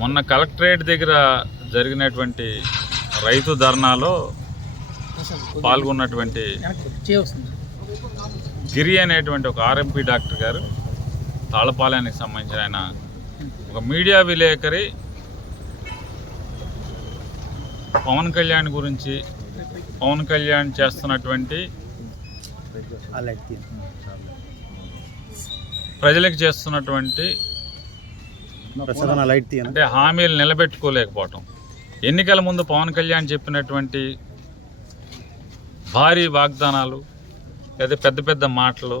మొన్న కలెక్టరేట్ దగ్గర జరిగినటువంటి రైతు ధర్నాలో పాల్గొన్నటువంటి గిరి అనేటువంటి ఒక ఆర్ఎంపీ డాక్టర్ గారు తాళపాలయానికి సంబంధించిన ఆయన ఒక మీడియా విలేకరి పవన్ కళ్యాణ్ గురించి పవన్ కళ్యాణ్ చేస్తున్నటువంటి ప్రజలకు చేస్తున్నటువంటి అంటే హామీలు నిలబెట్టుకోలేకపోవటం. ఎన్నికల ముందు పవన్ కళ్యాణ్ చెప్పినటువంటి భారీ వాగ్దానాలు లేదా పెద్ద పెద్ద మాటలు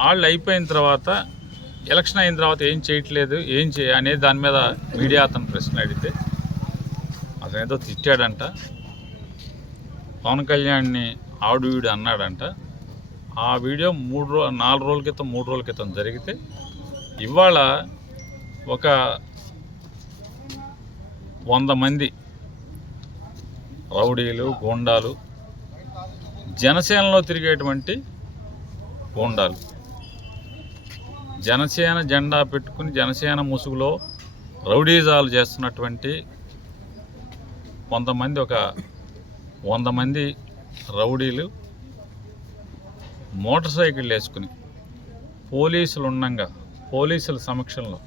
వాళ్ళు అయిపోయిన తర్వాత ఎలక్షన్ అయిన తర్వాత ఏం చేయట్లేదు ఏం చేయ అనేది దాని మీద మీడియా అతను ప్రశ్న అడిగితే అతను ఏదో తిట్టాడంట. పవన్ కళ్యాణ్ని ఆడు వీడు అన్నాడంట. ఆ వీడియో మూడు రో నాలుగు రోజుల క్రితం మూడు రోజుల క్రితం జరిగితే ఇవాళ ఒక వంద మంది రౌడీలు గూండాలు జనసేనలో తిరిగేటువంటి గూండాలు. జనసేన జెండా పెట్టుకుని జనసేన ముసుగులో రౌడీజాలు చేస్తున్నటువంటి కొంతమంది ఒక వంద మంది రౌడీలు మోటార్ సైకిల్ వేసుకుని పోలీసులు ఉండంగా పోలీసుల సమక్షంలో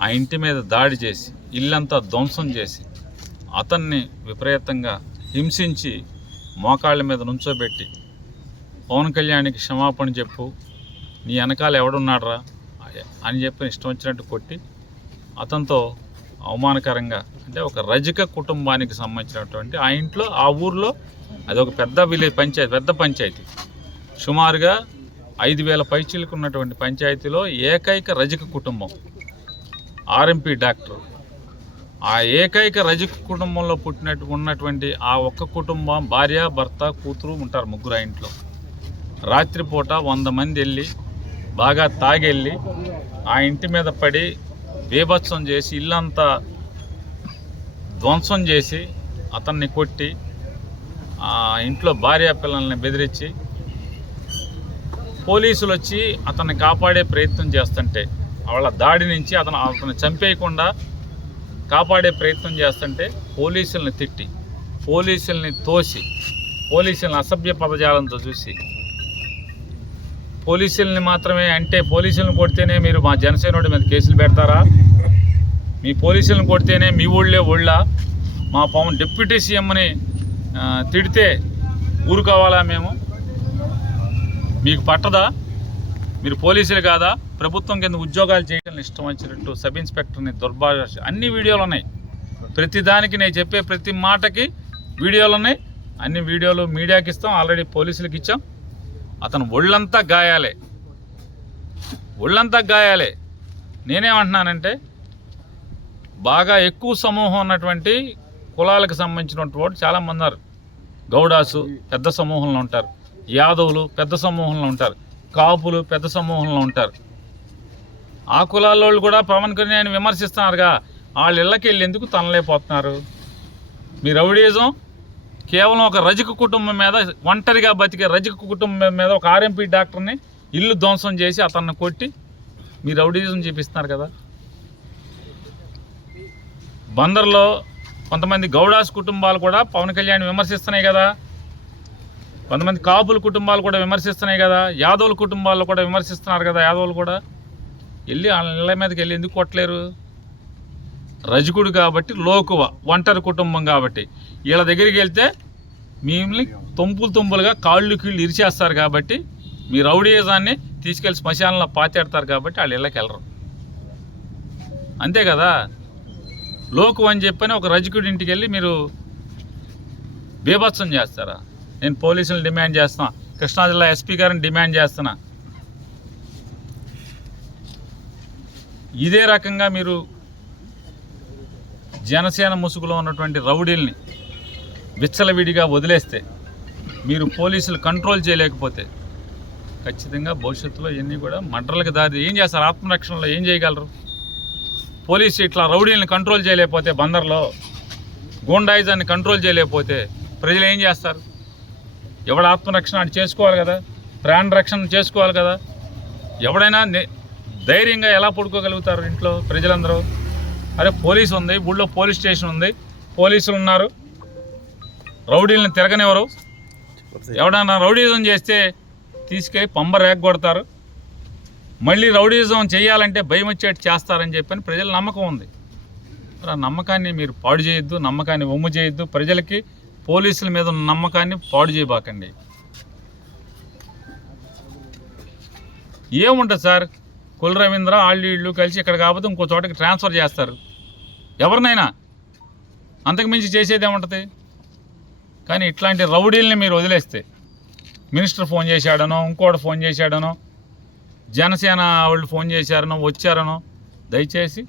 ఆ ఇంటి మీద దాడి చేసి ఇల్లంతా ధ్వంసం చేసి అతన్ని విపరీతంగా హింసించి మోకాళ్ళ మీద నుంచోబెట్టి పవన్ కళ్యాణ్కి క్షమాపణ చెప్పు నీ వెనకాల ఎవడున్నాడ్రా? అని చెప్పి ఇష్టం వచ్చినట్టు కొట్టి అతనితో అవమానకరంగా అంటే ఒక రజక కుటుంబానికి సంబంధించినటువంటి ఆ ఇంట్లో ఆ ఊర్లో అది ఒక పెద్ద విలేజ్ పంచాయతీ పెద్ద పంచాయతీ. సుమారుగా ఐదు వేల పైచీలకు ఉన్నటువంటి పంచాయతీలో ఏకైక రజక కుటుంబం ఆర్ఎంపీ డాక్టర్. ఆ ఏకైక రజక కుటుంబంలో పుట్టినట్టు ఉన్నటువంటి ఆ ఒక్క కుటుంబం భార్య భర్త కూతురు ఉంటారు ముగ్గురు ఆ ఇంట్లో. రాత్రిపూట వంద మంది వెళ్ళి బాగా తాగెళ్ళి ఆ ఇంటి మీద పడి బీభత్సం చేసి ఇల్లంతా ధ్వంసం చేసి అతన్ని కొట్టి ఆ ఇంట్లో భార్య పిల్లల్ని బెదిరించి పోలీసులు వచ్చి అతన్ని కాపాడే ప్రయత్నం చేస్తుంటే వాళ్ళ దాడి నుంచి అతను అతను చంపేయకుండా కాపాడే ప్రయత్నం చేస్తుంటే పోలీసుల్ని తిట్టి పోలీసుల్ని తోసి పోలీసుల్ని అసభ్య పదజాలంతో చూసి పోలీసుల్ని మాత్రమే అంటే పోలీసులను కొడితేనే మీరు మా జనసేనోడి మీద కేసులు పెడతారా? మీ పోలీసులను కొడితేనే మీ ఊళ్ళే ఊళ్ళ మా పవన్ డిప్యూటీ సీఎంని తిడితే తిడితే ఊరుకోవాలా మేము? మీకు పట్టదా? మీరు పోలీసులు కాదా? ప్రభుత్వం కింద ఉద్యోగాలు చేయడం ఇష్టం వచ్చినట్టు సబ్ ఇన్స్పెక్టర్ని దుర్భాష అన్ని వీడియోలు ఉన్నాయి. ప్రతి దానికి నేను చెప్పే ప్రతి మాటకి వీడియోలు ఉన్నాయి. అన్ని వీడియోలు మీడియాకి ఇస్తాం. ఆల్రెడీ పోలీసులకు ఇచ్చాం. అతను ఒళ్ళంతా గాయాలే. ఒళ్ళంతా గాయాలే. నేనేమంటున్నానంటే బాగా ఎక్కువ సమూహం ఉన్నటువంటి కులాలకు సంబంధించినటువంటి వాడు చాలామంది ఉన్నారు. గౌడాసు పెద్ద సమూహంలో ఉంటారు. యాదవులు పెద్ద సమూహంలో ఉంటారు. కాపులు పెద్ద సమూహంలో ఉంటారు. ఆ కులాల్లో వాళ్ళు కూడా పవన్ కళ్యాణ్ విమర్శిస్తున్నారుగా. వాళ్ళ ఇళ్ళకి వెళ్ళేందుకు తనలేకపోతున్నారు మీ రౌడీజం కేవలం ఒక రజక కుటుంబం మీద ఒంటరిగా బతికే రజక కుటుంబం మీద ఒక ఆర్ఎంపీ డాక్టర్ని ఇల్లు ధ్వంసం చేసి అతన్ని కొట్టి మీ రౌడీజం చూపిస్తున్నారు కదా. బందర్లో కొంతమంది గౌడాస్ కుటుంబాలు కూడా పవన్ కళ్యాణ్ విమర్శిస్తున్నాయి కదా. కొంతమంది కాపుల కుటుంబాలు కూడా విమర్శిస్తున్నాయి కదా యాదవుల కుటుంబాలు కూడా విమర్శిస్తున్నారు కదా యాదవులు కూడా. వెళ్ళి వాళ్ళ ఇళ్ళ మీదకి వెళ్ళి ఎందుకు కొట్టలేరు? రజకుడు కాబట్టి లోకువ ఒంటరి కుటుంబం కాబట్టి. వీళ్ళ దగ్గరికి వెళ్తే మిమ్మల్ని తుంపులు తుంపులుగా కాళ్ళు కీళ్ళు ఇరిచేస్తారు కాబట్టి మీ రౌడీజాన్ని తీసుకెళ్ళి శ్మశానంలో పాతేడతారు కాబట్టి వాళ్ళు ఇళ్ళకి వెళ్ళరు. అంతే కదా? లోకు అని చెప్పని ఒక రజకుడి ఇంటికి వెళ్ళి మీరు బీభత్సం చేస్తారా? నేను పోలీసులు డిమాండ్ చేస్తున్నా. కృష్ణా జిల్లా ఎస్పీ గారిని డిమాండ్ చేస్తున్నా. ఇదే రకంగా మీరు జనసేన ముసుగులో ఉన్నటువంటి రౌడీల్ని విచ్చలవిడిగా వదిలేస్తే మీరు పోలీసులు కంట్రోల్ చేయలేకపోతే ఖచ్చితంగా భవిష్యత్తులో ఇవన్నీ కూడా మంటలకు దారి ఏం చేస్తారు? ఆత్మరక్షణలో ఏం చేయగలరు? పోలీసు ఇట్లా రౌడీలను కంట్రోల్ చేయలేకపోతే బందర్లో గూండాయిజాన్ని కంట్రోల్ చేయలేకపోతే ప్రజలు ఏం చేస్తారు? ఎవడ ఆత్మరక్షణ అని చేసుకోవాలి కదా? ప్రాణ రక్షణ చేసుకోవాలి కదా? ఎవడైనా ధైర్యంగా ఎలా పడుకోగలుగుతారు ఇంట్లో ప్రజలందరూ? అరే పోలీస్ ఉంది ఊళ్ళో పోలీస్ స్టేషన్ ఉంది పోలీసులు ఉన్నారు. రౌడీలను తిరగనివ్వరు. ఎవడన్నా రౌడీజం చేస్తే తీసుకెళ్ళి పంబ రేగ కొడతారు మళ్ళీ రౌడీజం చేయాలంటే భయం వచ్చేట్టు చేస్తారని చెప్పని ప్రజల నమ్మకం ఉంది. మరి ఆ నమ్మకాన్ని మీరు పాడు చేయొద్దు నమ్మకాన్ని ఒమ్ము చేయొద్దు. ప్రజలకి పోలీసుల మీద ఉన్న నమ్మకాన్ని పాడు చేయబాకండి. ఏముంటుంది సార్? కుల రవీంద్ర వాళ్ళు వీళ్ళు కలిసి ఇక్కడ కాకపోతే ఇంకో చోటకి ట్రాన్స్ఫర్ చేస్తారు. ఎవరినైనా? అంతకుమించి చేసేది ఏముంటుంది? కానీ ఇట్లాంటి రౌడీల్ని మీరు వదిలేస్తే మినిస్టర్ ఫోన్ చేశాడనో ఇంకోటి ఫోన్ చేశాడనో జనసేన వాళ్ళు ఫోన్ చేశారనో వచ్చారనో దయచేసి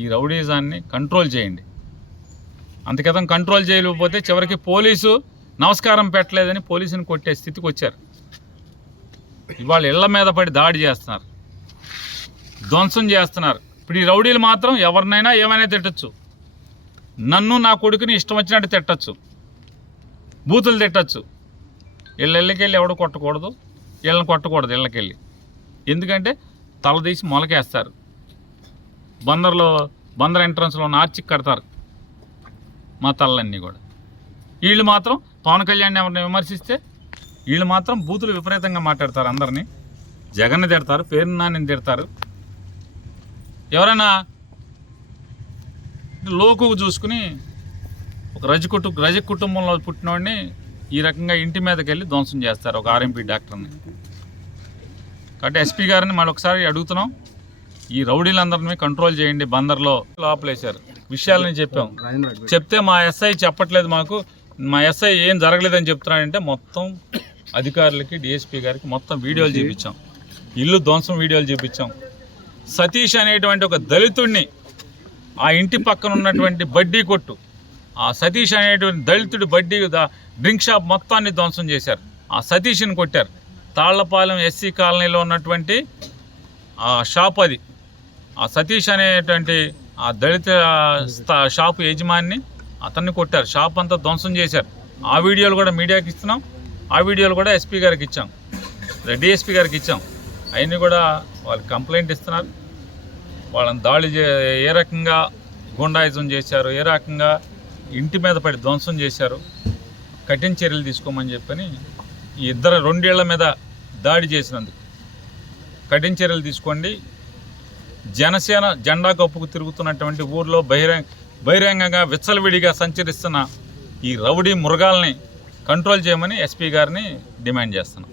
ఈ రౌడీజాన్ని కంట్రోల్ చేయండి. అంతకితం కంట్రోల్ చేయలేకపోతే చివరికి పోలీసు నమస్కారం పెట్టలేదని పోలీసుని కొట్టే స్థితికి వచ్చారు. ఇవాళ ఇళ్ళ మీద పడి దాడి చేస్తున్నారు. ధ్వంసం చేస్తున్నారు. ఇప్పుడు ఈ రౌడీలు మాత్రం ఎవరినైనా ఏమైనా తిట్టచ్చు. నన్ను నా కొడుకుని ఇష్టం వచ్చినట్టు తిట్టచ్చు. బూతులు తిట్టచ్చు. వీళ్ళ ఇళ్ళకెళ్ళి ఎవడు కొట్టకూడదు? వీళ్ళని కొట్టకూడదు ఇళ్ళకెళ్ళి. ఎందుకంటే తలదీసి మొలకేస్తారు. బందర్లో బందర్ ఎంట్రన్స్లో ఉన్న ఆర్చిక్ కడతారు. మా తలలన్నీ కూడా. వీళ్ళు మాత్రం పవన్ కళ్యాణ్ ఎవరిని విమర్శిస్తే వీళ్ళు మాత్రం బూతులు విపరీతంగా మాట్లాడతారు అందరినీ. జగన్ తిడతారు పేరు నాని తిడతారు. ఎవరైనా లోకు చూసుకుని ఒక రజ కుటు రజ కుటుంబంలో పుట్టినోడిని ఈ రకంగా ఇంటి మీదకి వెళ్ళి ధ్వంసం చేస్తారు ఒక ఆర్ఎంపీ డాక్టర్ని. కాబట్టి ఎస్పీ గారిని మళ్ళీ ఒకసారి అడుగుతున్నాం. ఈ రౌడీలందరినీ కంట్రోల్ చేయండి బందర్లో లోపలేశారు. విషయాలని చెప్పాం. చెప్తే మా ఎస్ఐ చెప్పట్లేదు మాకు. మా ఎస్ఐ ఏం జరగలేదని చెప్తున్నాడంటే మొత్తం అధికారులకి డిఎస్పీ గారికి మొత్తం వీడియోలు చూపించాం. ఇల్లు ధ్వంసం వీడియోలు చూపించాం. సతీష్ అనేటువంటి ఒక దళితుడిని ఆ ఇంటి పక్కన ఉన్నటువంటి బడ్డీ కొట్టు ఆ సతీష్ అనేటువంటి దళితుడి బడ్డీ డ్రింక్ షాప్ మొత్తాన్ని ధ్వంసం చేశారు. ఆ సతీష్ని కొట్టారు. తాళ్ళపాలెం ఎస్సీ కాలనీలో ఉన్నటువంటి ఆ షాప్ అది. ఆ సతీష్ అనేటువంటి ఆ దళిత షాపు యజమాని అతన్ని కొట్టారు. షాప్ అంతా ధ్వంసం చేశారు. ఆ వీడియోలు కూడా మీడియాకి ఇస్తున్నాం. ఆ వీడియోలు కూడా ఎస్పీ గారికి ఇచ్చాం. డిఎస్పీ గారికి ఇచ్చాం. అవన్నీ కూడా వాళ్ళు కంప్లైంట్ ఇస్తున్నారు. వాళ్ళని దాడి ఏ రకంగా గుండాయిజం చేశారు ఏ రకంగా ఇంటి మీద పడి ధ్వంసం చేశారు కఠిన చర్యలు తీసుకోమని చెప్పని ఈ ఇద్దరు రెండేళ్ళ మీద దాడి చేసినందుకు. కఠిన చర్యలు తీసుకోండి. జనసేన జెండా కప్పుకు తిరుగుతున్నటువంటి ఊర్లో బహిరంగ బహిరంగంగా విచ్చలవిడిగా సంచరిస్తున్న ఈ రౌడీ మృగాల్ని కంట్రోల్ చేయమని ఎస్పీ గారిని డిమాండ్ చేస్తున్నాం.